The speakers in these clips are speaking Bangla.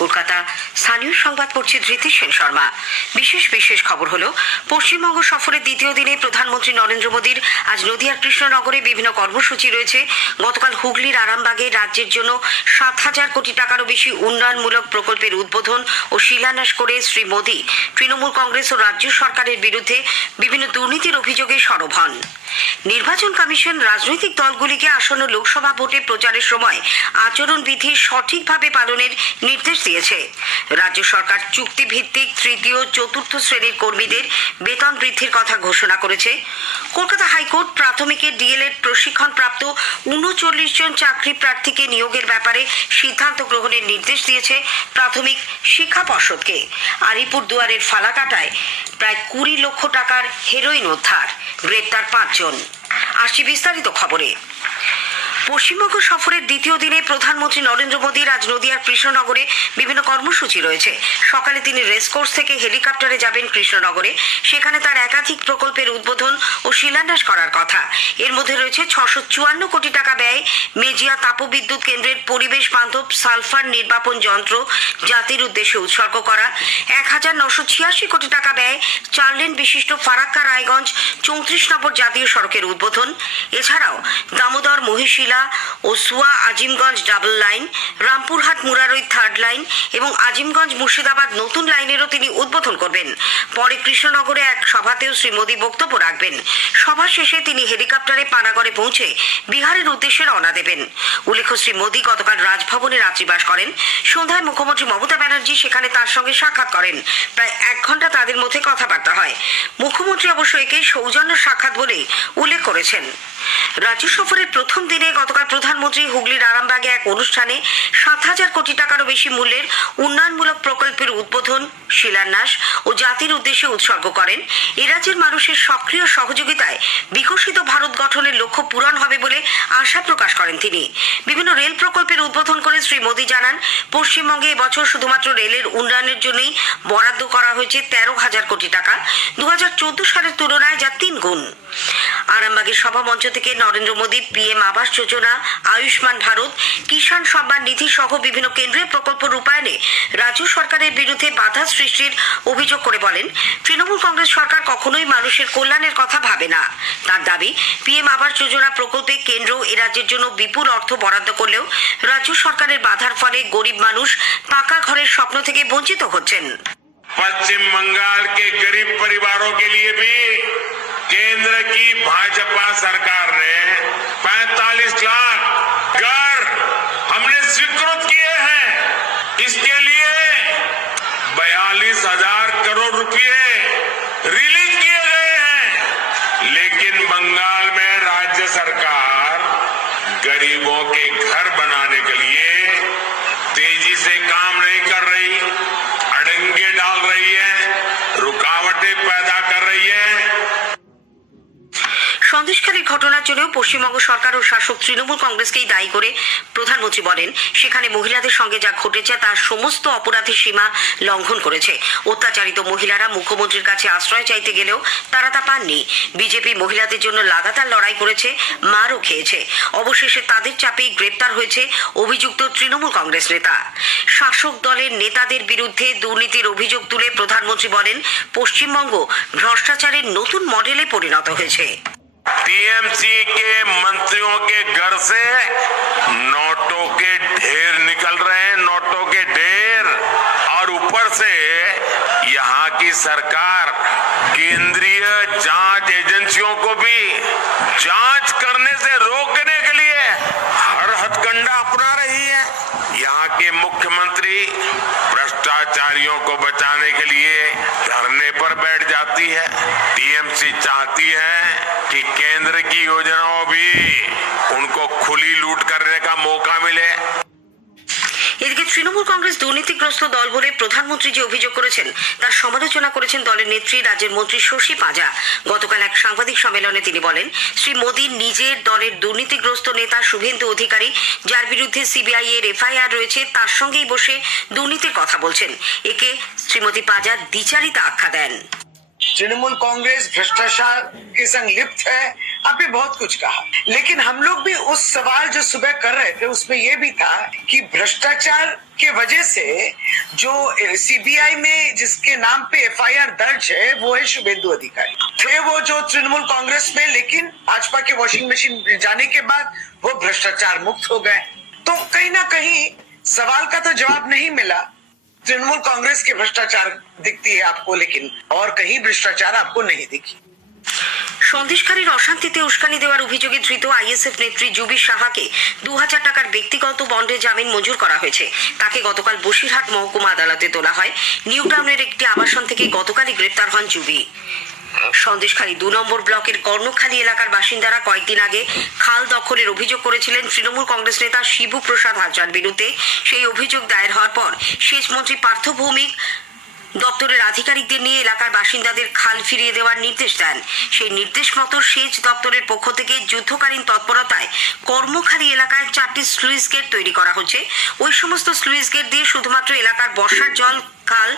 কলকাতা। স্থানীয় সংবাদ পড়ছে ধৃতি সেন শর্মা। বিশেষ খবর হলো, পশ্চিমবঙ্গ সফরের দ্বিতীয় দিনে প্রধানমন্ত্রী নরেন্দ্র মোদীর আজ নদিয়ার কৃষ্ণনগরে বিভিন্ন কর্মসূচি রয়েছে। গতকাল হুগলির আরামবাগে রাজ্যের জন্য 7,000 কোটি টাকারও বেশি উন্নয়নমূলক প্রকল্পের উদ্বোধন ও শিলান্যাস করে শ্রী মোদী তৃণমূল কংগ্রেস ও রাজ্য সরকারের বিরুদ্ধে বিভিন্ন দুর্নীতির অভিযোগে সরব হন। নির্বাচন কমিশন রাজনৈতিক দলগুলিকে আসন্ন লোকসভা ভোটে প্রচারের সময় আচরণবিধি সঠিকভাবে পালনের নির্দেশ দিয়েছে। রাজ্য সরকার চুক্তিভিত্তিক তৃতীয় চতুর্থ শ্রেণীর কর্মীদের বেতন বৃদ্ধির কথা ঘোষণা করেছে। কলকাতা হাইকোর্ট প্রাথমিকের ডিএলএড প্রশিক্ষণপ্রাপ্ত 39 জন চাকরি প্রার্থীকে নিয়োগের ব্যাপারে সিদ্ধান্ত গ্রহণের নির্দেশ দিয়েছে প্রাথমিক শিক্ষা পর্ষদকে। আলিপুরদুয়ারের ফালাকাটায় প্রায় 20 লক্ষ টাকার হেরোইন উদ্ধার, গ্রেপ্তার 5 জন। আসছি বিস্তারিত খবরে। পশ্চিমবঙ্গ সফরের দ্বিতীয় দিনে প্রধানমন্ত্রী নরেন্দ্র মোদীর আজ নদিয়ার কৃষ্ণনগরে বিভিন্ন কর্মসূচি রয়েছে। সকালে তিনি রেসকোর্স থেকে হেলিকপ্টারে যাবেন কৃষ্ণনগরে। সেখানে তার একাধিক প্রকল্পের উদ্বোধন ও শিলান্যাস করার কথা। এর মধ্যে রয়েছে 654 কোটি টাকা ব্যয়ে মেজিয়া তাপবিদ্যুৎ কেন্দ্রের পরিবেশ বান্ধব সালফার নির্বাপন যন্ত্র জাতির উদ্দেশ্যে উৎসর্গ করা, 1986 কোটি টাকা ব্যয়ে 4 লেন বিশিষ্ট ফারাক্কা রায়গঞ্জ 34 নম্বর জাতীয় সড়কের উদ্বোধন। এছাড়াও দামোদর মহিশিলা ও সুয়া Azimganj double line, Rampurhat Murarai 3rd line এবং আজিমগঞ্জ মুর্শিদাবাদ নতুন লাইনেরও তিনি উদ্বোধন করবেন। পরে কৃষ্ণনগরে এক সভাতেও শ্রী মোদী বক্তব্য রাখবেন। সভা শেষে তিনি হেলিকপ্টারে পানাগড়ে পৌঁছে বিহারের উদ্দেশ্যে রওনা দেবেন। উল্লেখ্য, শ্রী মোদী গতকাল রাজভবনে রাত্রিবাস করেন। সন্ধ্যায় মুখ্যমন্ত্রী মমতা ব্যানার্জি সেখানে তার সঙ্গে সাক্ষাৎ করেন। প্রায় 1 ঘন্টা তাদের মধ্যে কথাবার্তা হয়। মুখ্যমন্ত্রী অবশ্য একে সৌজন্য সাক্ষাৎ বলেই উল্লেখ করেছেন। রাজ্য সফরের প্রথম দিনে গতকাল প্রধানমন্ত্রী হুগলির আরামবাগে এক অনুষ্ঠানে 7,000 কোটি টাকারও বেশি মূল্যের উন্নয়নমূলক প্রকল্পের উদ্বোধন, শিলান্যাস ও জাতির উদ্দেশ্যে উৎসর্গ করেন। এ রাজ্যের মানুষের সক্রিয় সহযোগিতায় বিকশিত ভারত গঠনের লক্ষ্য পূরণ হবে বলে আশা প্রকাশ করেন তিনি। বিভিন্ন রেল প্রকল্পের উদ্বোধন করে শ্রী মোদী জানান, পশ্চিমবঙ্গে এবছর শুধুমাত্র রেলের উন্নয়নের জন্যই বরাদ্দ করা হয়েছে 13,000 কোটি টাকা, 2014 সালের তুলনায় যা 3 গুণ। আরামবাগের সভামঞ্চ থেকে নরেন্দ্র মোদী পিএম আবাস যোজনা, আয়ুষ্মান ভারত, কিষাণ সম্মান নিধি সহ বিভিন্ন কেন্দ্রীয় প্রকল্প রূপায়ণে রাজ্য সরকারের বিরুদ্ধে বাধা সৃষ্টির অভিযোগ করে বলেন, তৃণমূল কংগ্রেস সরকার কখনোই মানুষের কল্যাণের কথা ভাবে না। তার দাবি, পিএম আবাস যোজনা প্রকল্পে কেন্দ্র এ রাজ্যের জন্য বিপুল অর্থ বরাদ্দ করলেও রাজ্য সরকারের বাধার ফলে গরিব মানুষ পাকা ঘরের স্বপ্ন থেকে বঞ্চিত হচ্ছেন। पश्चिम बंगाल के गरीब परिवारों के लिए भी केंद्र की भाजपा सरकार ने 45 लाख घर हमने स्वीकृत किए हैं। इसके लिए 42,000 करोड़ रुपए रिलीज किए गए हैं। लेकिन बंगाल में राज्य सरकार गरीबों के घर बनाने के लिए तेजी से काम नहीं कर रही, अड़ंगे डाल रही है, रुकावटें पैदा कर रही है। সন্দেশখালীর ঘটনার জন্য পশ্চিমবঙ্গ সরকার ও শাসক তৃণমূল কংগ্রেসকেই দায়ী করে প্রধানমন্ত্রী বলেন, সেখানে মহিলাদের সঙ্গে যা ঘটেছে তার সমস্ত অপরাধের সীমা লঙ্ঘন করেছে। অত্যাচারিত মহিলারা মুখ্যমন্ত্রীর কাছে আশ্রয় চাইতে গেলেও তারা তা পাননি। বিজেপি মহিলাদের জন্য লাগাতার লড়াই করেছে, মারও খেয়েছে। অবশেষে তাদের চাপেই গ্রেপ্তার হয়েছে অভিযুক্ত তৃণমূল কংগ্রেস নেতা। শাসক দলের নেতাদের বিরুদ্ধে দুর্নীতির অভিযোগ তুলে প্রধানমন্ত্রী বলেন, পশ্চিমবঙ্গ ভ্রষ্টাচারের নতুন মডেলে পরিণত হয়েছে। टीएमसी के मंत्रियों के घर से नोटों के ढेर निकल रहे हैं, नोटों के ढेर। और ऊपर से यहाँ की सरकार केंद्रीय जांच एजेंसियों को भी जांच करने से रोकने के लिए हर हथकंडा अपना रही है। यहाँ के मुख्यमंत्री भ्रष्टाचारियों को बचाने के लिए धरने पर बैठ जाती है। टीएमसी चाहती है कि केंद्र की योजनाओं भी उनको खुली लूट करने का मौका मिले। এদিকে তৃণমূল কংগ্রেস দুর্নীতিগ্রস্ত দল বলে প্রধানমন্ত্রী যে অভিযোগ করেছেন তার সমালোচনা করেছেন দলের নেত্রী রাজ্যের মন্ত্রী শশী পাঁজা। গতকাল এক সাংবাদিক সম্মেলনে তিনি বলেন, শ্রী মোদী নিজের দলের দুর্নীতিগ্রস্ত নেতা শুভেন্দু অধিকারী, যার বিরুদ্ধে সিবিআই এর এফআইআর রয়েছে, তার সঙ্গেই বসে দুর্নীতির কথা বলছেন। একে শ্রীমতী পাঁজা দ্বিচারিতা আখ্যা দেন। तृणमूल कांग्रेस भ्रष्टाचार के संग लिप्त है आपने बहुत कुछ कहा, लेकिन हम लोग भी उस सवाल जो सुबह कर रहे थे उसमें यह भी था कि भ्रष्टाचार के वजह से जो सीबीआई में जिसके नाम पे एफआईआर दर्ज है वो है शुभेंदु अधिकारी। थे वो जो तृणमूल कांग्रेस में, लेकिन भाजपा के वॉशिंग मशीन जाने के बाद वो भ्रष्टाचार मुक्त हो गए। तो कहीं ना कहीं सवाल का तो जवाब नहीं मिला। तृणमूल कांग्रेस के भ्रष्टाचार दिखती है आपको, लेकिन और कहीं भ्रष्टाचार आपको नहीं दिखी। সন্দেশখালীর অশান্তিতে উস্কানি দেওয়ার অভিযোগে ধৃত আইএসএফ নেত্রী জুবি সাহাকে 2000 টাকার ব্যক্তিগত বন্ডে জামিন মঞ্জুর করা হয়েছে। তাকে গতকাল বসিরহাট মহকুমা আদালতে তোলা হয়। নিউ টাউনের একটি আবাসন থেকে গতকালই গ্রেপ্তার হন জুবি। সন্দেশখালী 2 নম্বর ব্লকের কর্ণখালী এলাকার বাসিন্দারা কয়েকদিন আগে খাল দখলের অভিযোগ করেছিলেন তৃণমূল কংগ্রেস নেতা শিবু প্রসাদ হাজরার বিরুদ্ধে। সেই অভিযোগ দায়ের হওয়ার পর সেচ মন্ত্রী পার্থ ভৌমিক দপ্তরের আধিকারিকদের নিয়ে এলাকার বাসিন্দাদের খাল ফিরিয়ে দেওয়ার নির্দেশ দেন। সেই নির্দেশ মতো সেচ দপ্তরের পক্ষ থেকে যুদ্ধকালীন তৎপরতায় কর্মখালী এলাকায় 4টি স্লুইস গেট তৈরি করা হচ্ছে। ওই সমস্ত স্লুইস গেট দিয়ে শুধুমাত্র এলাকার বর্ষার জল খাল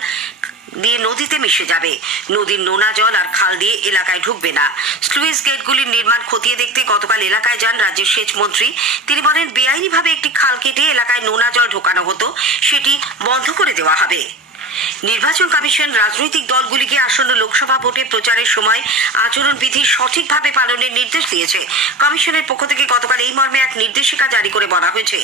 দিয়ে নদীতে মিশে যাবে। নদীর নোনা জল আর খাল দিয়ে এলাকায় ঢুকবে না। স্লুইস গেটগুলির নির্মাণ খতিয়ে দেখতে গতকাল এলাকায় যান রাজ্যের সেচ মন্ত্রী। তিনি বলেন, বেআইনিভাবে একটি খাল কেটে এলাকায় নোনা জল ঢোকানো হতো, সেটি বন্ধ করে দেওয়া হবে। নির্বাচন কমিশন রাজনৈতিক দলগুলিকে আসন্ন লোকসভা ভোটে প্রচারের সময় আচরণবিধি সঠিকভাবে পালনের নির্দেশ দিয়েছে। কমিশনের পক্ষ থেকে গতকাল এই মর্মে এক নির্দেশিকা জারি করে বলা হয়েছে,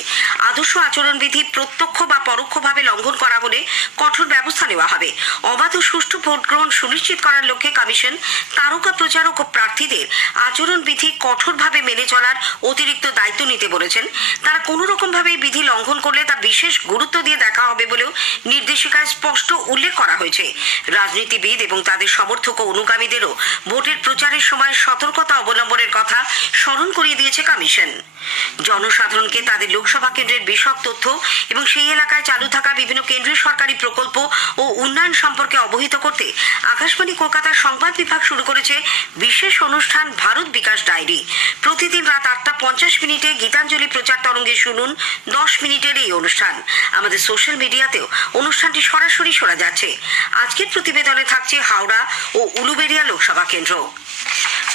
আদর্শ আচরণবিধি প্রত্যক্ষ বা পরোক্ষভাবে লঙ্ঘন করা হলে কঠোর ব্যবস্থা নেওয়া হবে। অবাধ ও সুষ্ঠু ভোট গ্রহণ সুনিশ্চিত করার লক্ষ্যে কমিশন তারকা প্রচারক ও প্রার্থীদের আচরণবিধি কঠোরভাবে মেনে চলার অতিরিক্ত দায়িত্ব নিতে বলেছেন। তারা কোনো রকমভাবে বিধি লঙ্ঘন করলে তা বিশেষ গুরুত্ব দিয়ে দেখা হবে বলেও নির্দেশিকায় স্পষ্ট উল্লেখ করা হয়েছে। রাজনীতিবিদ এবং তাদের সমর্থক ও অনুগামীদেরও ভোটের প্রচারের সময় সতর্কতা অবলম্বনের কথা স্মরণ করিয়ে দিয়েছে কমিশন। জনসাধারণকে তাদের লোকসভা কেন্দ্রের বিশদ তথ্য এবং সেই এলাকায় চালু থাকা বিভিন্ন কেন্দ্রীয় সরকারি প্রকল্প ও উন্নয়ন সম্পর্কে অবহিত করতে আকাশবাণী কলকাতার সংবাদ বিভাগ শুরু করেছে বিশেষ অনুষ্ঠান ভারত বিকাশ ডায়েরি। প্রতিদিন রাত 8:50 গীতাঞ্জলি প্রচার তরঙ্গে শুনুন 10 মিনিটের এই অনুষ্ঠান। আমাদের সোশ্যাল মিডিয়াতেও অনুষ্ঠানটি সরাসরি শোনা যাচ্ছে। আজকের প্রতিবেদনে থাকছে হাওড়া ও উলুবেড়িয়া লোকসভা কেন্দ্র।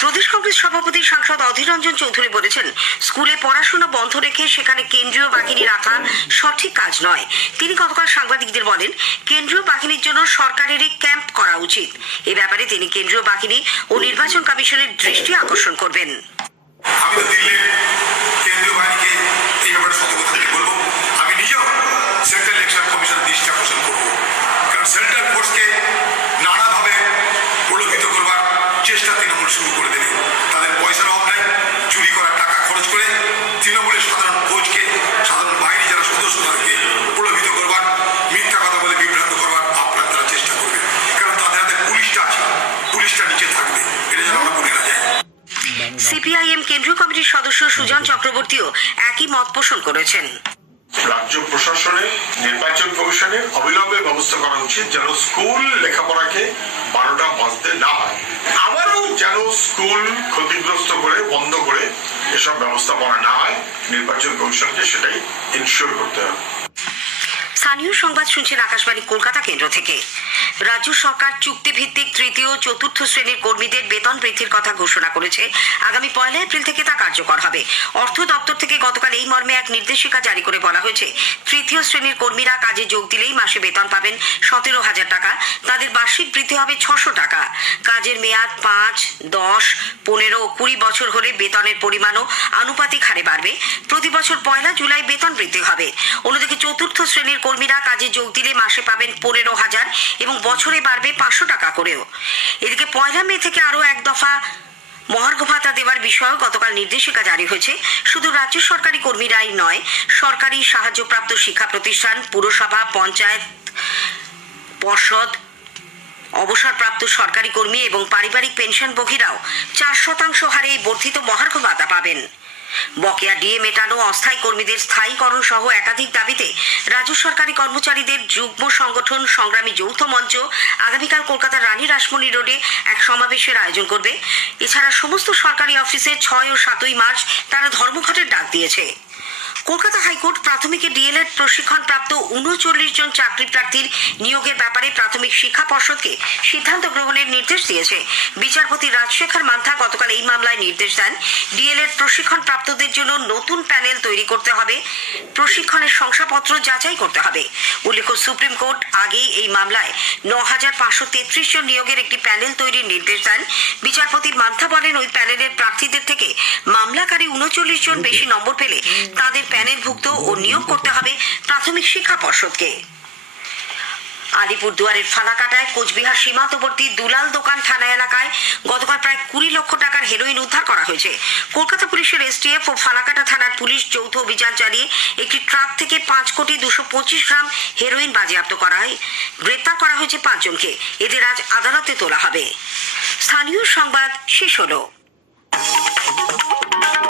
প্রদেশ কংগ্রেস সভাপতি সাংসদ অধীর রঞ্জন চৌধুরী বলেছেন, স্কুলে পড়াশোনা বন্ধ রেখে সেখানে কেন্দ্রীয় বাহিনী রাখা সঠিক কাজ নয়। তিনি গতকাল সাংবাদিকদের বলেন, কেন্দ্রীয় বাহিনীর জন্য সরকারেরই ক্যাম্প করা উচিত। এ ব্যাপারে তিনি কেন্দ্রীয় বাহিনী ও নির্বাচন কমিশনের দৃষ্টি আকর্ষণ করবেন। আমি তো দিল্লির কেন্দ্রীয় বাহিনীকে এই ব্যাপারে সতর্ক থাকতে বলবো। আমি নিজেও সেন্ট্রাল ইলেকশন কমিশনের দৃষ্টি আকর্ষণ করবো, কারণ সেন্ট্রাল ফোর্সকে নানাভাবে প্রলোভিত করবার চেষ্টা তৃণমূল শুরু করে দেবে। তাদের পয়সার অভাব নাই, চুরি করার টাকা খরচ করে তৃণমূলের সাধারণ ফৌজকে, সাধারণ বাহিনী যারা সদস্য তাদেরকে প্রলোভিত করবার, মিথ্যা কথা বলে বিভ্রান্ত করবার আপনার তারা চেষ্টা করবে। কারণ তাদের হাতে পুলিশটা আছে, পুলিশটা নিচে থাকবে, এটা যেন আমরা ভুলে না যাই। সিপিআইএম কেন্দ্রীয় কমিটির সদস্য সুজন চক্রবর্তীও একই মত পোষণ করেছেন। রাজ্য প্রশাসনে, নির্বাচন কমিশনে অবিলম্বে ব্যবস্থা করা উচিত যেন স্কুল লেখাপড়াকে 12টা বাজতে না হয়। আবারও যেন স্কুল ক্ষতিগ্রস্ত করে বন্ধ করে এসব ব্যবস্থাপনা না হয়, নির্বাচন কমিশনকে সেটাই ইনশিওর করতে হবে। স্থানীয় সংবাদ শুনছেন আকাশবাণী কলকাতা কেন্দ্র থেকে। রাজ্য সরকার চুক্তিভিত্তিক তৃতীয় ও চতুর্থ শ্রেণীর কর্মীদের বেতন বৃদ্ধির কথা ঘোষণা করেছে। আগামী 1 এপ্রিল থেকে তা কার্যকর হবে। অর্থ দপ্তর থেকে গতকাল এই মর্মে এক নির্দেশিকা জারি করে বলা হয়েছে, তৃতীয় শ্রেণীর কর্মীরা কাজে যোগ দিলেই মাসে বেতন পাবেন 17,000 টাকা। তাদের বার্ষিক বৃদ্ধি হবে 600 টাকা। কাজের মেয়াদ 5, 10, 15 ও 20 বছর হলে বেতনের পরিমাণও আনুপাতিক হারে বাড়বে। প্রতি বছর 1 জুলাই বেতন বৃদ্ধি হবে। অন্যদিকে চতুর্থ শ্রেণীর কর্মীরা কাজে যোগ দিলে মাসে পাবেন 15,000 এবং বছরে বাড়বে 500 টাকা করেও। এদিকে 1 মে থেকে আরও এক দফা মহার্ঘ ভাতা দেওয়ার বিষয়েও গতকাল নির্দেশিকা জারি হয়েছে। শুধু রাজ্য সরকারি কর্মীরাই নয়, সরকারি সাহায্যপ্রাপ্ত শিক্ষা প্রতিষ্ঠান, পুরসভা, পঞ্চায়েত, পর্ষদ, অবসরপ্রাপ্ত সরকারি কর্মী এবং পারিবারিক পেনশনভোগীরাও 4% হারে এই বর্ধিত মহার্ঘ ভাতা পাবেন। বকেয়া ডিএ মেটানো, অস্থায়ী কর্মীদের স্থায়ীকরণ সহ একাধিক দাবিতে রাজ্য সরকারি কর্মচারীদের যুগ্ম সংগঠন সংগ্রামী যৌথ মঞ্চ আগামীকাল কলকাতার রানী রাসমণি রোডে এক সমাবেশের আয়োজন করবে। এছাড়া সমস্ত সরকারি অফিসে 6 ও 7ই মার্চ তারা ধর্মঘটের ডাক দিয়েছে। কলকাতা হাইকোর্ট প্রাথমিকে ডিএলএড প্রশিক্ষণপ্রাপ্ত 39 জন চাকরি প্রার্থীর নিয়োগের ব্যাপারে প্রাথমিক শিক্ষা পর্ষদকে সিদ্ধান্ত গ্রহণের নির্দেশ দিয়েছে। বিচারপতি রাজশেখর মান্থা গতকাল এই মামলায় নির্দেশ দেন, ডিএলএড প্রশিক্ষণপ্রাপ্তদের জন্য নতুন প্যানেল তৈরি করতে হবে, প্রশিক্ষণের শংসাপত্র যাচাই করতে হবে। উল্লেখ্য, সুপ্রিম কোর্ট আগেই এই মামলায় 9533 জন নিয়োগের একটি প্যানেল তৈরির নির্দেশ দেন। বিচারপতি মান্থা বলেন, ওই প্যানেলের প্রার্থীদের থেকে মামলাকারী 39 জন বেশি নম্বর পেলে তাদের প্যানেলভুক্ত ও নিয়োগ করতে হবে প্রাথমিক শিক্ষা পর্ষদকে। আলিপুরদুয়ারের ফালাকাটায় কোচবিহার সীমান্তবর্তী দুলাল দোকান থানা এলাকায় গতকাল প্রায় 20 লক্ষ টাকার হেরোইন উদ্ধার করা হয়েছে। কলকাতা পুলিশের এসটিএফ ও ফালাকাটা থানার পুলিশ যৌথ অভিযান চালিয়ে একটি ট্রাক থেকে 5,225 গ্রাম হেরোইন বাজেয়াপ্ত করা হয়। গ্রেপ্তার করা হয়েছে 5 জনকে। এদের আজ আদালতে তোলা হবে। স্থানীয় সংবাদ শেষ হলো।